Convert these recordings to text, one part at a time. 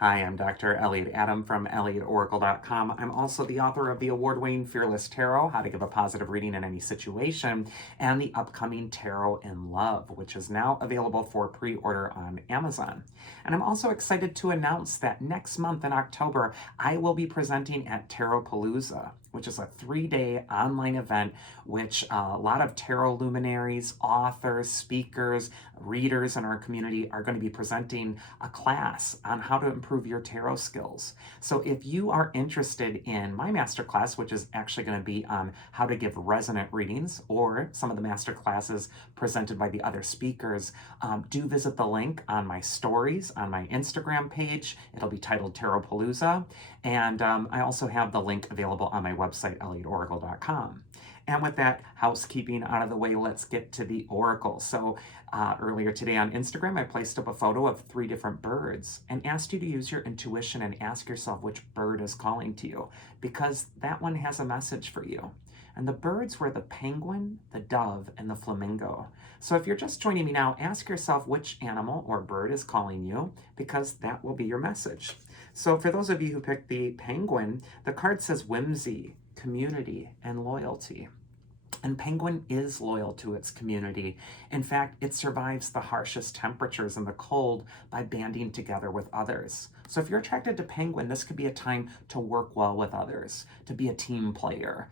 Hi, I'm Dr. Elliot Adam from ElliotOracle.com. I'm also the author of the award-winning Fearless Tarot, How to Give a Positive Reading in Any Situation, and the upcoming Tarot in Love, which is now available for pre-order on Amazon. And I'm also excited to announce that next month in October, I will be presenting at Tarotpalooza, which is a 3-day online event which a lot of tarot luminaries, authors, speakers, readers in our community are going to be presenting a class on how to improve your tarot skills. So if you are interested in my masterclass, which is actually going to be on how to give resonant readings, or some of the masterclasses presented by the other speakers, do visit the link on my stories on my Instagram page. It'll be titled Tarotpalooza. And I also have the link available on my website, ElliotOracle.com. And with that housekeeping out of the way, let's get to the oracle. So earlier today on Instagram, I placed up a photo of 3 different birds and asked you to use your intuition and ask yourself which bird is calling to you, because that one has a message for you. And the birds were the penguin, the dove, and the flamingo. So if you're just joining me now, ask yourself which animal or bird is calling you, because that will be your message. So for those of you who picked the penguin, the card says whimsy, community, and loyalty. And penguin is loyal to its community. In fact, it survives the harshest temperatures and the cold by banding together with others. So if you're attracted to penguin, this could be a time to work well with others, to be a team player,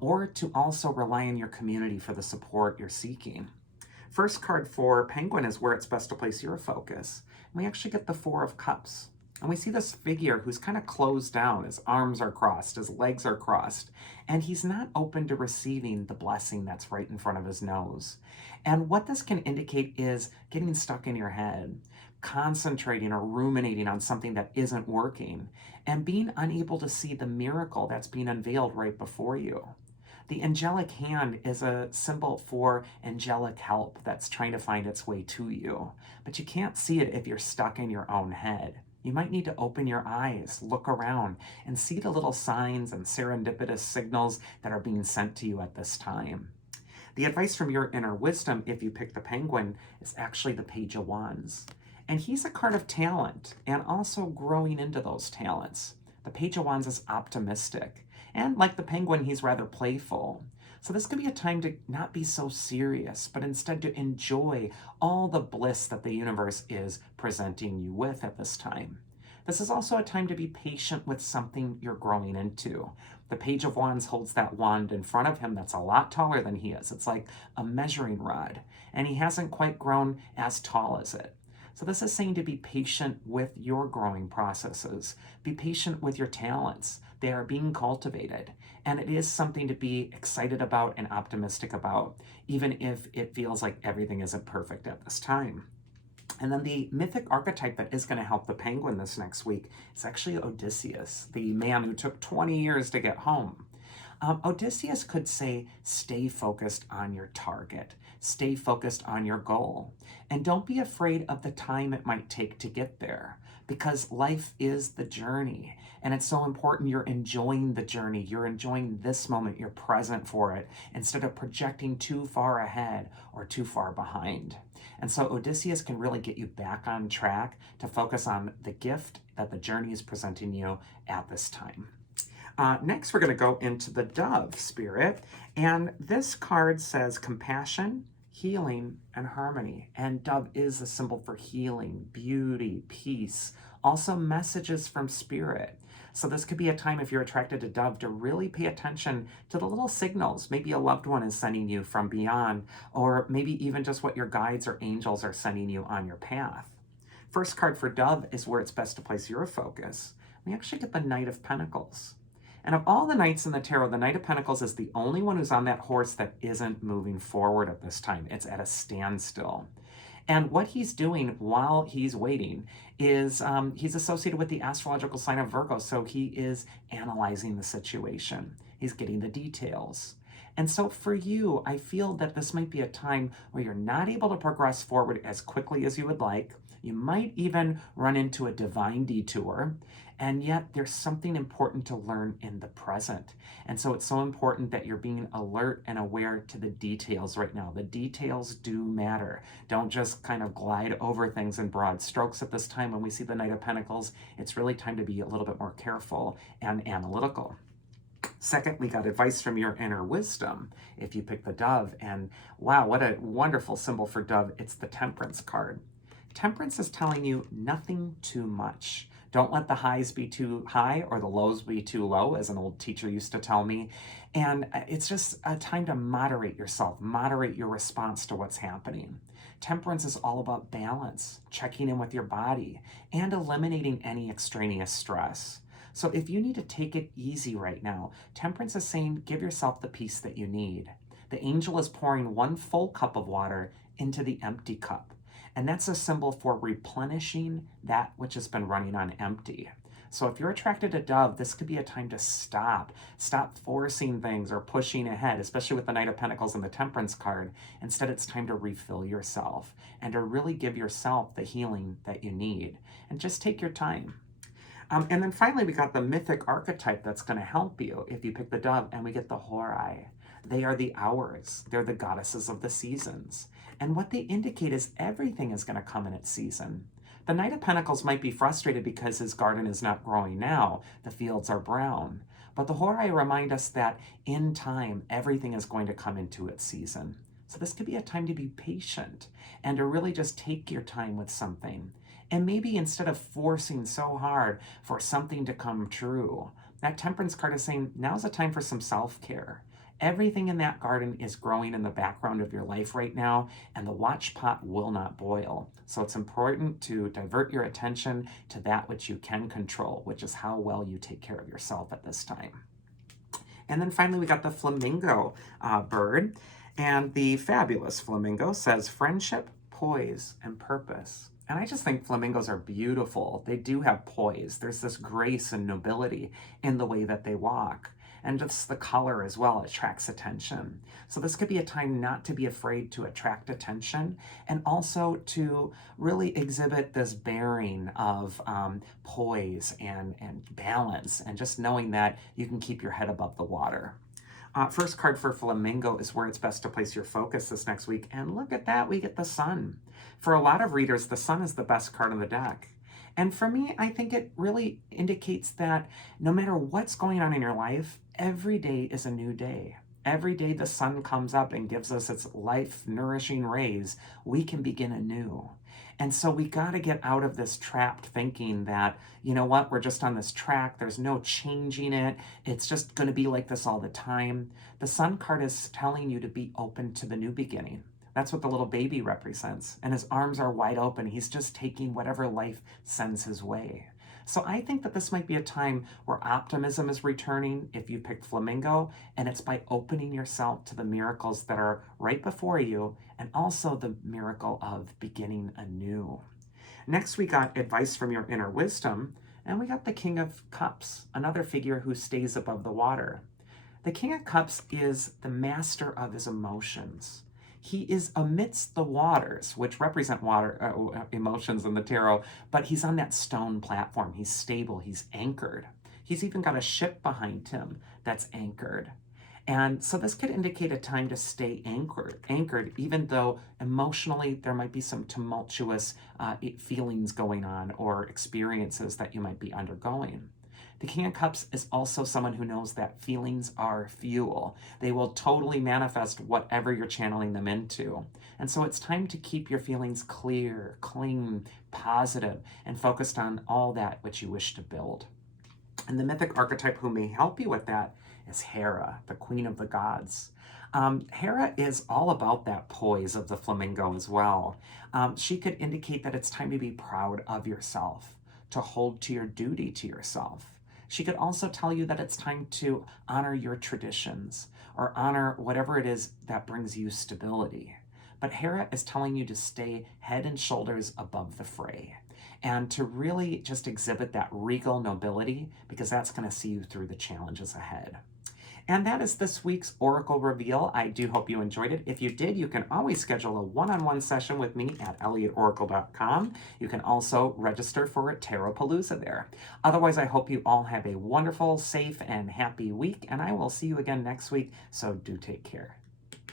or to also rely on your community for the support you're seeking. First card for penguin is where it's best to place your focus. And we actually get the 4 of Cups. And we see this figure who's kind of closed down. His arms are crossed, his legs are crossed, and he's not open to receiving the blessing that's right in front of his nose. And what this can indicate is getting stuck in your head, concentrating or ruminating on something that isn't working, and being unable to see the miracle that's being unveiled right before you. The angelic hand is a symbol for angelic help that's trying to find its way to you, but you can't see it if you're stuck in your own head. You might need to open your eyes, look around, and see the little signs and serendipitous signals that are being sent to you at this time. The advice from your inner wisdom, if you pick the penguin, is actually the Page of Wands. And he's a card of talent and also growing into those talents. The Page of Wands is optimistic. And like the penguin, he's rather playful. So this could be a time to not be so serious, but instead to enjoy all the bliss that the universe is presenting you with at this time. This is also a time to be patient with something you're growing into. The Page of Wands holds that wand in front of him that's a lot taller than he is. It's like a measuring rod, and he hasn't quite grown as tall as it. So this is saying to be patient with your growing processes. Be patient with your talents. They are being cultivated. And it is something to be excited about and optimistic about, even if it feels like everything isn't perfect at this time. And then the mythic archetype that is going to help the penguin this next week is actually Odysseus, the man who took 20 years to get home. Odysseus could say, stay focused on your target, stay focused on your goal, and don't be afraid of the time it might take to get there, because life is the journey, and it's so important you're enjoying the journey, you're enjoying this moment, you're present for it, instead of projecting too far ahead or too far behind. And so Odysseus can really get you back on track to focus on the gift that the journey is presenting you at this time. Next, we're going to go into the dove spirit, and this card says compassion, healing, and harmony. And dove is a symbol for healing, beauty, peace, also messages from spirit. So this could be a time, if you're attracted to dove, to really pay attention to the little signals maybe a loved one is sending you from beyond, or maybe even just what your guides or angels are sending you on your path. First card for dove is where it's best to place your focus. We actually get the Knight of Pentacles. And of all the knights in the tarot, the Knight of Pentacles is the only one who's on that horse that isn't moving forward at this time. It's at a standstill. And what he's doing while he's waiting is he's associated with the astrological sign of Virgo, so he is analyzing the situation. He's getting the details. And so for you, I feel that this might be a time where you're not able to progress forward as quickly as you would like. You might even run into a divine detour, and yet there's something important to learn in the present. And so it's so important that you're being alert and aware to the details right now. The details do matter. Don't just kind of glide over things in broad strokes at this time. When we see the Knight of Pentacles, it's really time to be a little bit more careful and analytical. Second, we got advice from your inner wisdom if you pick the dove. And wow, what a wonderful symbol for dove. It's the Temperance card. Temperance is telling you nothing too much. Don't let the highs be too high or the lows be too low, as an old teacher used to tell me. And it's just a time to moderate yourself, moderate your response to what's happening. Temperance is all about balance, checking in with your body, and eliminating any extraneous stress. So if you need to take it easy right now, Temperance is saying give yourself the peace that you need. The angel is pouring one full cup of water into the empty cup. And that's a symbol for replenishing that which has been running on empty. So if you're attracted to dove, this could be a time to stop forcing things or pushing ahead, especially with the Knight of Pentacles and the Temperance card. Instead, it's time to refill yourself and to really give yourself the healing that you need. And just take your time. And then finally, we got the mythic archetype that's going to help you if you pick the dove, and we get the Horai. They are the hours. They're the goddesses of the seasons. And what they indicate is everything is going to come in its season. The Knight of Pentacles might be frustrated because his garden is not growing now. The fields are brown. But the Horai remind us that in time, everything is going to come into its season. So this could be a time to be patient and to really just take your time with something. And maybe instead of forcing so hard for something to come true, that Temperance card is saying, now's a time for some self-care. Everything in that garden is growing in the background of your life right now, and the watch pot will not boil. So it's important to divert your attention to that which you can control, which is how well you take care of yourself at this time. And then finally, we got the Flamingo bird. And the fabulous Flamingo says, friendship, poise, and purpose. And I just think flamingos are beautiful. They do have poise. There's this grace and nobility in the way that they walk. And just the color as well attracts attention. So this could be a time not to be afraid to attract attention, and also to really exhibit this bearing of poise and balance, and just knowing that you can keep your head above the water. First card for Flamingo is where it's best to place your focus this next week. And look at that, we get the Sun. For a lot of readers, the Sun is the best card on the deck. And for me, I think it really indicates that no matter what's going on in your life, every day is a new day. Every day the sun comes up and gives us its life-nourishing rays, we can begin anew. And so we got to get out of this trapped thinking that, you know what, we're just on this track, there's no changing it, it's just going to be like this all the time. The Sun card is telling you to be open to the new beginning. That's what the little baby represents. And his arms are wide open. He's just taking whatever life sends his way. So I think that this might be a time where optimism is returning if you picked Flamingo, and it's by opening yourself to the miracles that are right before you, and also the miracle of beginning anew. Next, we got advice from your inner wisdom, and we got the King of Cups, another figure who stays above the water. The King of Cups is the master of his emotions. He is amidst the waters, which represent water emotions in the tarot, but he's on that stone platform. He's stable, he's anchored. He's even got a ship behind him that's anchored. And so this could indicate a time to stay anchored, even though emotionally there might be some tumultuous feelings going on or experiences that you might be undergoing. The King of Cups is also someone who knows that feelings are fuel. They will totally manifest whatever you're channeling them into. And so it's time to keep your feelings clear, clean, positive, and focused on all that which you wish to build. And the mythic archetype who may help you with that is Hera, the Queen of the Gods. Hera is all about that poise of the flamingo as well. She could indicate that it's time to be proud of yourself, to hold to your duty to yourself. She could also tell you that it's time to honor your traditions or honor whatever it is that brings you stability. But Hera is telling you to stay head and shoulders above the fray and to really just exhibit that regal nobility, because that's going to see you through the challenges ahead. And that is this week's Oracle Reveal. I do hope you enjoyed it. If you did, you can always schedule a one-on-one session with me at elliotoracle.com. You can also register for a Tarotpalooza there. Otherwise, I hope you all have a wonderful, safe, and happy week, and I will see you again next week, so do take care.